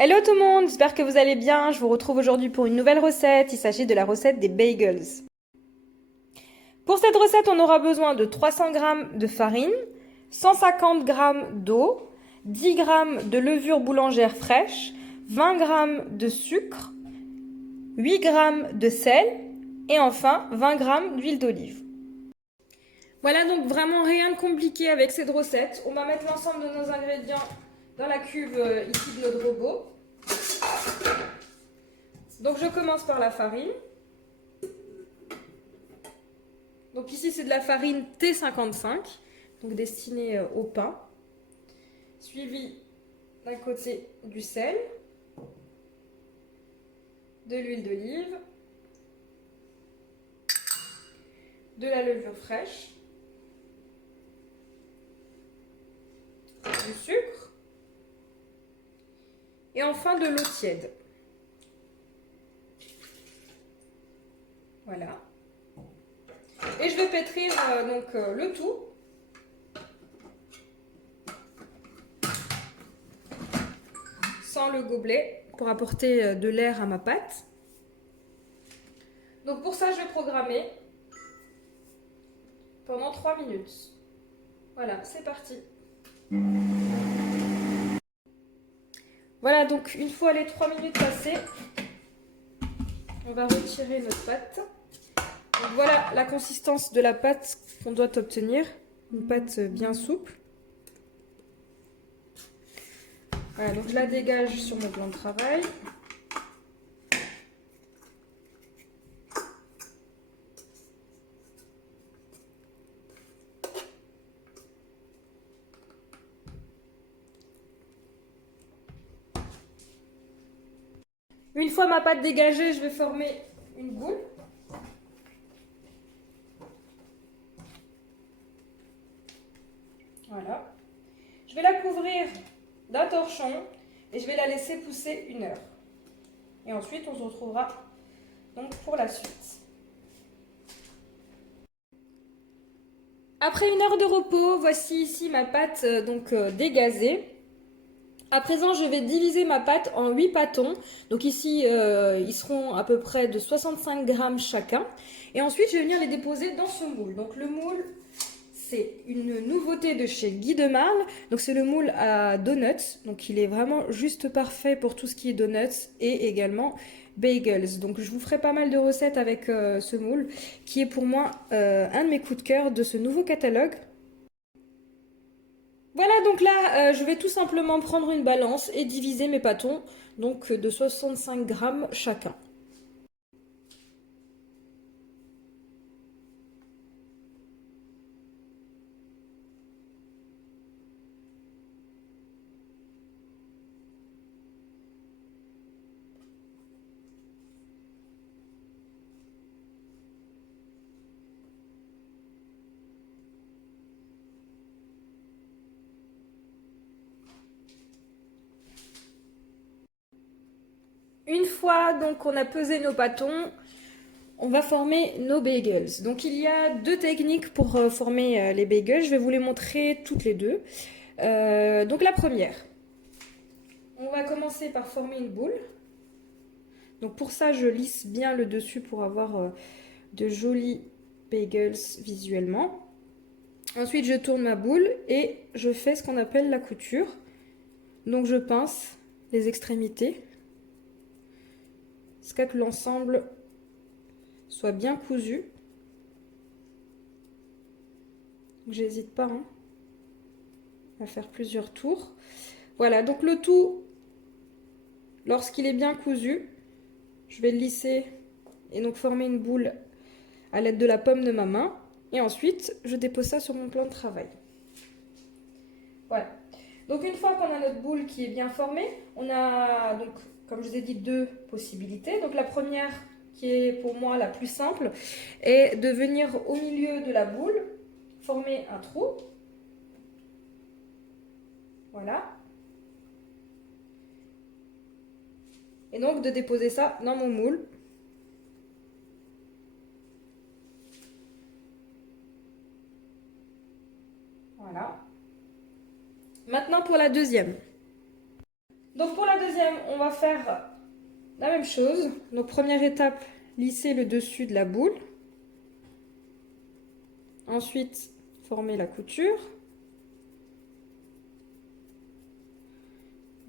Hello tout le monde, j'espère que vous allez bien. Je vous retrouve aujourd'hui pour une nouvelle recette. Il s'agit de la recette des bagels. Pour cette recette, on aura besoin de 300 g de farine, 150 g d'eau, 10 g de levure boulangère fraîche, 20 g de sucre, 8 g de sel et enfin 20 g d'huile d'olive. Voilà donc vraiment rien de compliqué avec cette recette. On va mettre l'ensemble de nos ingrédients dans la cuve ici de notre robot. Donc je commence par la farine. Donc ici c'est de la farine T55, donc destinée au pain. Suivi d'un côté du sel, de l'huile d'olive, de la levure fraîche, du sucre et enfin de l'eau tiède. Voilà. Et je vais pétrir le tout. Sans le gobelet pour apporter de l'air à ma pâte. Donc pour ça, je vais programmer pendant 3 minutes. Voilà, c'est parti. Voilà, donc une fois les 3 minutes passées, on va retirer notre pâte. Donc voilà la consistance de la pâte qu'on doit obtenir. Une pâte bien souple. Voilà, donc je la dégage sur mon plan de travail. Une fois ma pâte dégagée, je vais former une boule. Voilà. Je vais la couvrir d'un torchon et je vais la laisser pousser 1 heure. Et ensuite, on se retrouvera donc pour la suite. Après 1 heure de repos, voici ici ma pâte dégazée. À présent, je vais diviser ma pâte en 8 pâtons. Donc ici, ils seront à peu près de 65 grammes chacun. Et ensuite, je vais venir les déposer dans ce moule. Donc le moule, c'est une nouveauté de chez Guy de Marle. Donc c'est le moule à donuts. Donc il est vraiment juste parfait pour tout ce qui est donuts et également bagels. Donc je vous ferai pas mal de recettes avec ce moule qui est pour moi un de mes coups de cœur de ce nouveau catalogue. Voilà, donc là, je vais tout simplement prendre une balance et diviser mes pâtons, donc de 65 grammes chacun. Une fois donc on a pesé nos pâtons, on va former nos bagels. Donc il y a 2 techniques pour former les bagels, je vais vous les montrer toutes les deux. Donc la première, on va commencer par former une boule. Donc pour ça, je lisse bien le dessus pour avoir de jolis bagels visuellement. Ensuite, je tourne ma boule et je fais ce qu'on appelle la couture. Donc je pince les extrémités jusqu'à que l'ensemble soit bien cousu. J'hésite pas à faire plusieurs tours. Voilà, donc le tout, lorsqu'il est bien cousu, je vais le lisser et donc former une boule à l'aide de la paume de ma main. Et ensuite, je dépose ça sur mon plan de travail. Voilà. Donc une fois qu'on a notre boule qui est bien formée, on a donc, comme je vous ai dit, 2 possibilités. Donc la première, qui est pour moi la plus simple, est de venir au milieu de la boule, former un trou. Voilà. Et donc de déposer ça dans mon moule. Voilà. Maintenant pour la deuxième. Donc pour la deuxième, on va faire la même chose. Donc première étape, lisser le dessus de la boule. Ensuite, former la couture.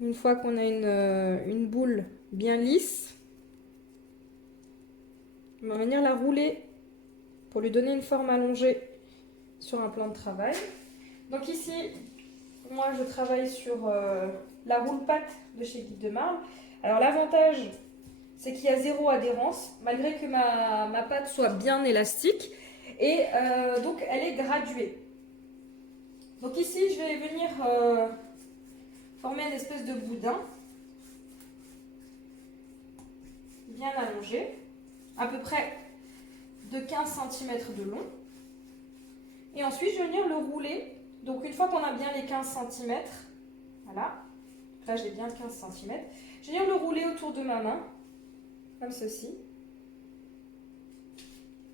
Une fois qu'on a une boule bien lisse, on va venir la rouler pour lui donner une forme allongée sur un plan de travail. Donc ici, moi je travaille sur la roule-patte de chez Guide de Marle. Alors l'avantage, c'est qu'il y a zéro adhérence, malgré que ma pâte soit bien élastique. Et donc elle est graduée. Donc ici, je vais venir former une espèce de boudin bien allongé, à peu près de 15 cm de long. Et ensuite, je vais venir le rouler. Donc une fois qu'on a bien les 15 cm, voilà, là j'ai bien 15 cm, je vais venir le rouler autour de ma main, comme ceci,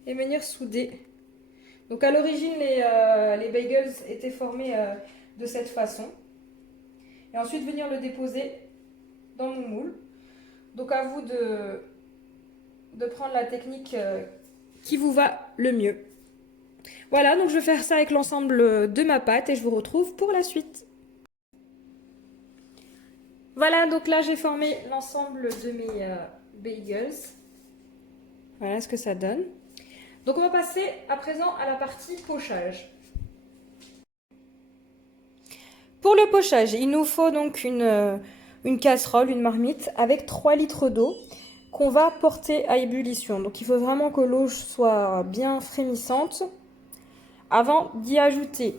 et venir souder. Donc à l'origine, les bagels étaient formés de cette façon. Et ensuite venir le déposer dans mon moule. Donc à vous de prendre la technique qui vous va le mieux. Voilà, donc je vais faire ça avec l'ensemble de ma pâte et je vous retrouve pour la suite. Voilà, donc là j'ai formé l'ensemble de mes bagels. Voilà ce que ça donne. Donc on va passer à présent à la partie pochage. Pour le pochage, il nous faut donc une casserole, une marmite avec 3 litres d'eau qu'on va porter à ébullition. Donc il faut vraiment que l'eau soit bien frémissante avant d'y ajouter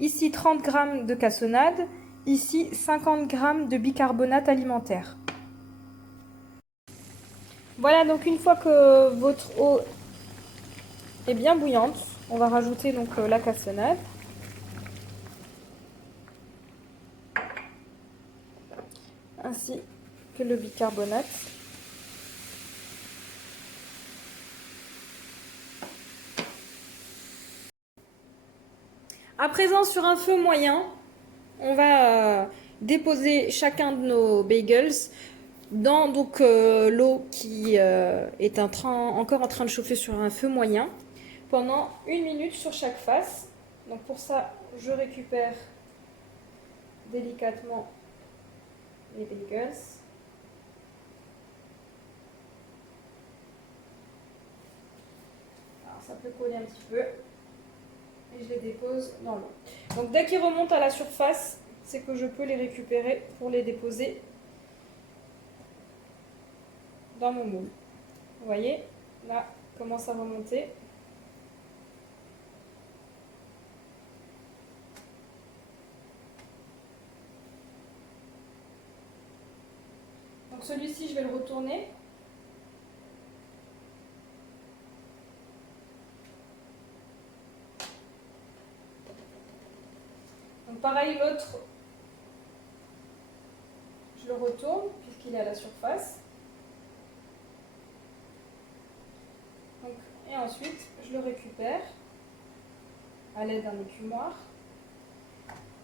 ici 30 g de cassonade, ici 50 g de bicarbonate alimentaire. Voilà, donc une fois que votre eau est bien bouillante, on va rajouter donc la cassonade. Ainsi que le bicarbonate. À présent, sur un feu moyen, on va déposer chacun de nos bagels dans l'eau qui est encore en train de chauffer sur un feu moyen pendant 1 minute sur chaque face. Donc pour ça, je récupère délicatement les bagels. Alors ça peut coller un petit peu. Et je les dépose dans l'eau. Donc dès qu'ils remontent à la surface, c'est que je peux les récupérer pour les déposer dans mon moule. Vous voyez, là, commence à remonter. Donc celui-ci, je vais le retourner. Donc pareil, l'autre, je le retourne puisqu'il est à la surface. Donc, et ensuite, je le récupère à l'aide d'un écumoire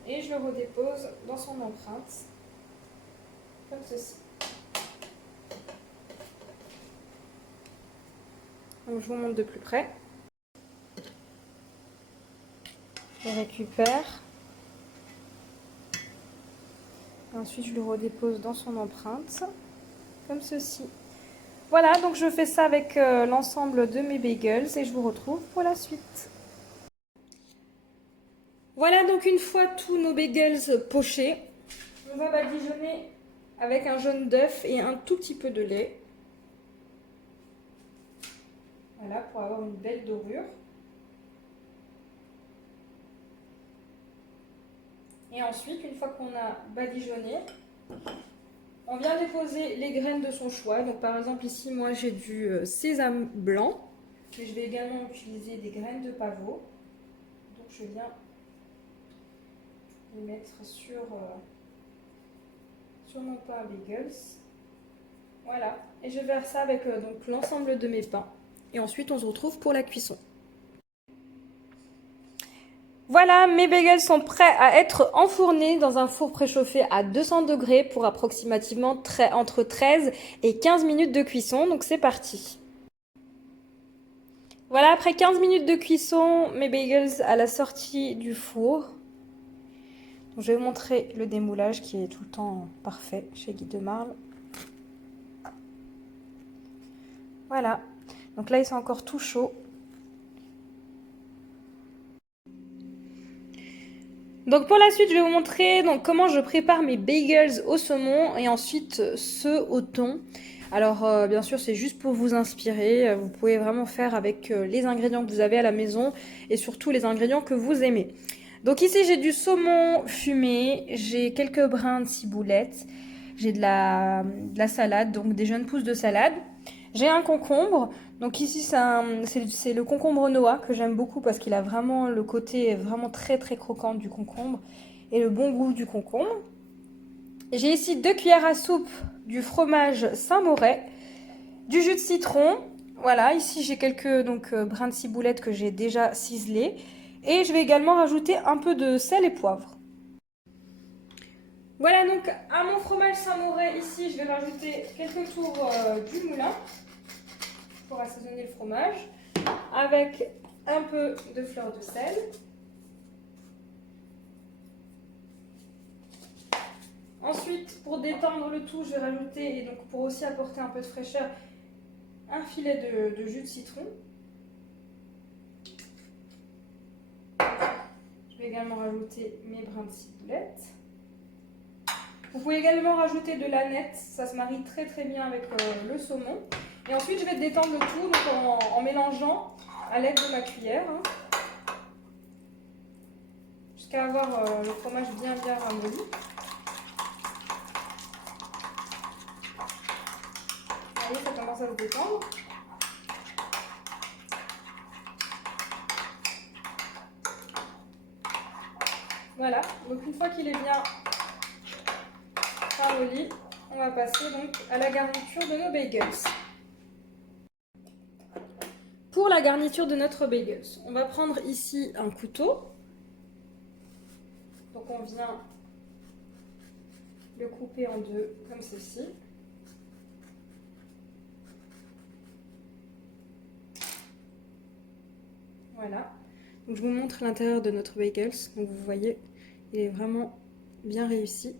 et je le redépose dans son empreinte, comme ceci. Donc je vous montre de plus près. Je le récupère. Ensuite, je le redépose dans son empreinte, comme ceci. Voilà, donc je fais ça avec l'ensemble de mes bagels et je vous retrouve pour la suite. Voilà, donc une fois tous nos bagels pochés, on va badigeonner avec un jaune d'œuf et un tout petit peu de lait. Voilà, pour avoir une belle dorure. Et ensuite, une fois qu'on a badigeonné, on vient déposer les graines de son choix. Donc par exemple ici, moi j'ai du sésame blanc. Mais je vais également utiliser des graines de pavot. Donc je viens les mettre sur mon pain à bagels. Voilà. Et je verse ça avec donc l'ensemble de mes pains. Et ensuite on se retrouve pour la cuisson. Voilà, mes bagels sont prêts à être enfournés dans un four préchauffé à 200 degrés pour approximativement entre 13 et 15 minutes de cuisson. Donc c'est parti. Voilà, après 15 minutes de cuisson, mes bagels à la sortie du four. Donc, je vais vous montrer le démoulage qui est tout le temps parfait chez Guy de Marle. Voilà, donc là ils sont encore tout chauds. Donc pour la suite, je vais vous montrer donc, comment je prépare mes bagels au saumon et ensuite ceux au thon. Alors bien sûr, c'est juste pour vous inspirer. Vous pouvez vraiment faire avec les ingrédients que vous avez à la maison et surtout les ingrédients que vous aimez. Donc ici, j'ai du saumon fumé, j'ai quelques brins de ciboulette, j'ai de la salade, donc des jeunes pousses de salade. J'ai un concombre. Donc ici, c'est le concombre noix que j'aime beaucoup parce qu'il a vraiment le côté vraiment très très croquant du concombre et le bon goût du concombre. J'ai ici 2 cuillères à soupe du fromage Saint-Moré, du jus de citron. Voilà, ici j'ai quelques brins de ciboulette que j'ai déjà ciselés. Et je vais également rajouter un peu de sel et poivre. Voilà donc à mon fromage Saint-Moré, ici je vais rajouter quelques tours du moulin pour assaisonner le fromage avec un peu de fleur de sel. Ensuite, pour détendre le tout, je vais rajouter, et donc pour aussi apporter un peu de fraîcheur, un filet de jus de citron. Je vais également rajouter mes brins de ciboulette. Vous pouvez également rajouter de l'aneth, ça se marie très très bien avec le saumon. Et ensuite, je vais détendre le tout donc en mélangeant à l'aide de ma cuillère. Jusqu'à avoir le fromage bien ramolli. Vous voyez, ça commence à se détendre. Voilà, donc une fois qu'il est bien ramolli, on va passer donc à la garniture de nos bagels. Pour la garniture de notre bagels, on va prendre ici un couteau. Donc on vient le couper en deux comme ceci. Voilà. Donc je vous montre l'intérieur de notre bagels. Donc vous voyez, il est vraiment bien réussi.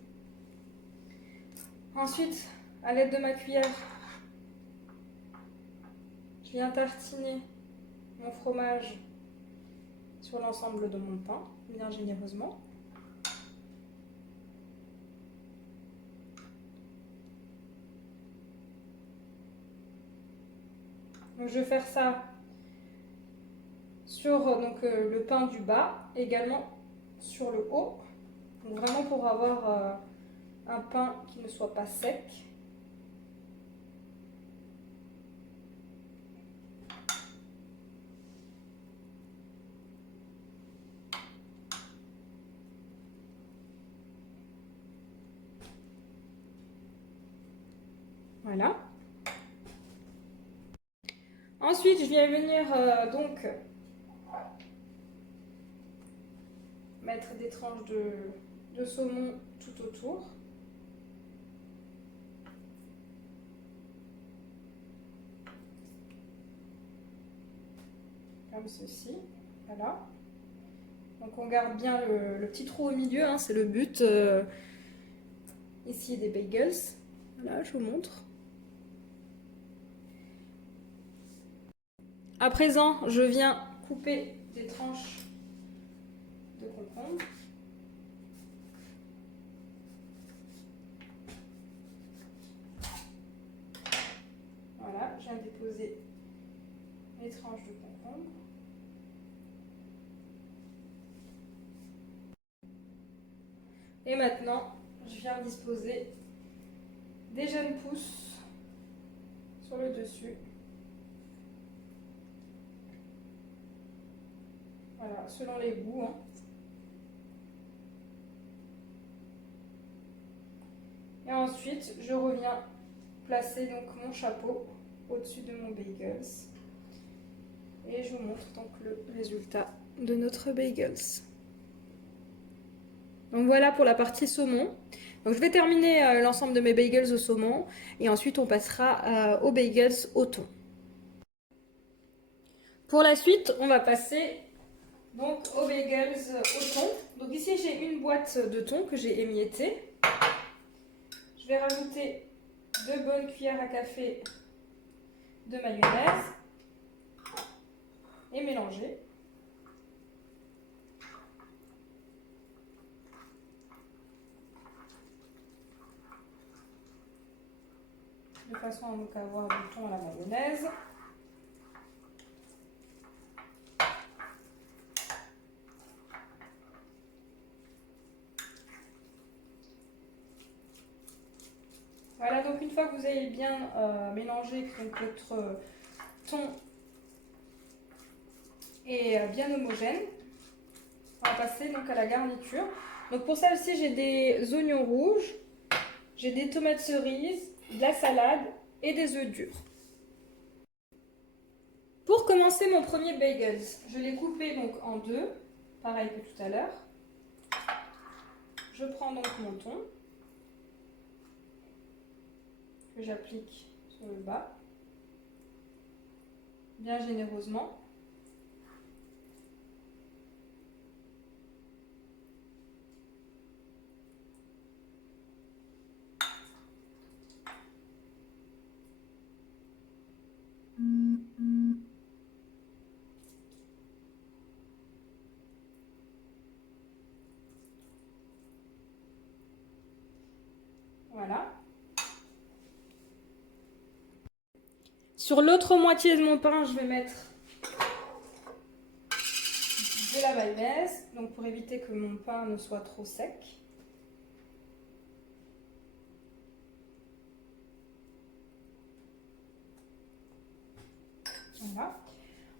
Ensuite, à l'aide de ma cuillère, je viens tartiner mon fromage sur l'ensemble de mon pain, bien généreusement. Donc je vais faire ça sur le pain du bas, également sur le haut. Donc vraiment pour avoir un pain qui ne soit pas sec. Voilà. Ensuite, je viens venir donc mettre des tranches de saumon tout autour. Comme ceci. Voilà. Donc on garde bien le petit trou au milieu, hein, c'est le but ici des bagels. Voilà, je vous montre. À présent, je viens couper des tranches de concombre. Voilà, je viens déposer les tranches de concombre. Et maintenant, je viens disposer des jeunes pousses sur le dessus. Voilà, selon les goûts. Hein. Et ensuite, je reviens placer donc mon chapeau au-dessus de mon bagels. Et je vous montre donc le résultat de notre bagels. Donc voilà pour la partie saumon. Donc je vais terminer l'ensemble de mes bagels au saumon et ensuite on passera aux bagels au thon. Pour la suite, on va passer donc aux bagels au thon. Donc ici j'ai une boîte de thon que j'ai émiettée. Je vais rajouter 2 bonnes cuillères à café de mayonnaise et mélanger. De façon à donc avoir du thon à la mayonnaise. Voilà, donc une fois que vous avez bien mélangé, que donc votre thon est bien homogène, on va passer donc à la garniture. Donc pour celle-ci, j'ai des oignons rouges, j'ai des tomates cerises, de la salade et des œufs durs. Pour commencer mon premier bagel, je l'ai coupé donc en deux, pareil que tout à l'heure. Je prends donc mon thon que j'applique sur le bas, bien généreusement. Voilà. Sur l'autre moitié de mon pain, je vais mettre de la mayonnaise, donc pour éviter que mon pain ne soit trop sec. Voilà.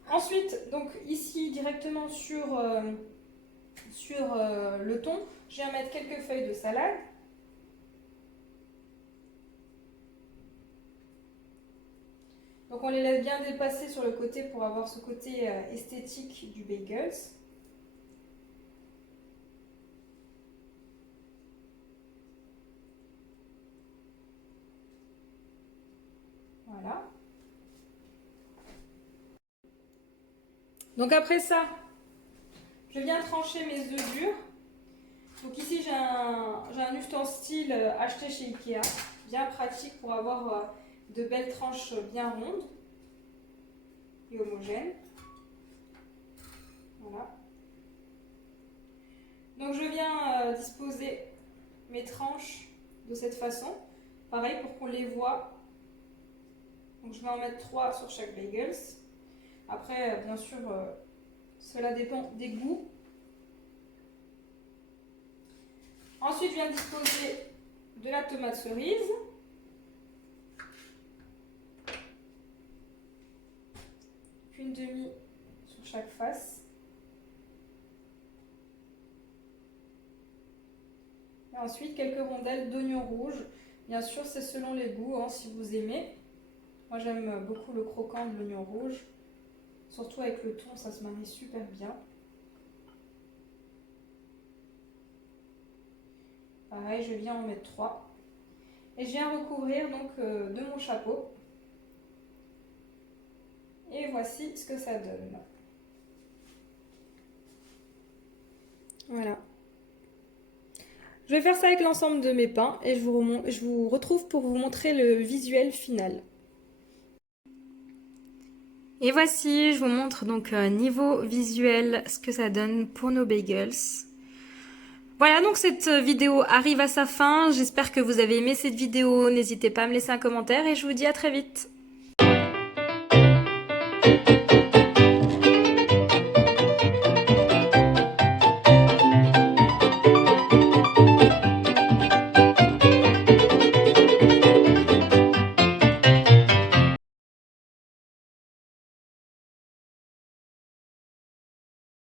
Ensuite, donc ici directement sur le thon, je viens mettre quelques feuilles de salade. Donc on les laisse bien dépasser sur le côté pour avoir ce côté esthétique du bagels. Voilà. Donc après ça, je viens trancher mes œufs durs. Donc ici j'ai un ustensile acheté chez Ikea, bien pratique pour avoir de belles tranches bien rondes et homogènes. Voilà. Donc je viens disposer mes tranches de cette façon, pareil pour qu'on les voit. Donc je vais en mettre 3 sur chaque bagels. Après, bien sûr, cela dépend des goûts. Ensuite, je viens disposer de la tomate cerise. Une demi sur chaque face. Et ensuite, quelques rondelles d'oignons rouges. Bien sûr, c'est selon les goûts, hein, si vous aimez. Moi, j'aime beaucoup le croquant de l'oignon rouge. Surtout avec le thon, ça se marie super bien. Pareil, je viens en mettre 3. Et je viens recouvrir donc de mon chapeau. Et voici ce que ça donne. Voilà. Je vais faire ça avec l'ensemble de mes pains et je vous retrouve pour vous montrer le visuel final. Et voici, je vous montre donc niveau visuel ce que ça donne pour nos bagels. Voilà, donc cette vidéo arrive à sa fin. J'espère que vous avez aimé cette vidéo. N'hésitez pas à me laisser un commentaire et je vous dis à très vite.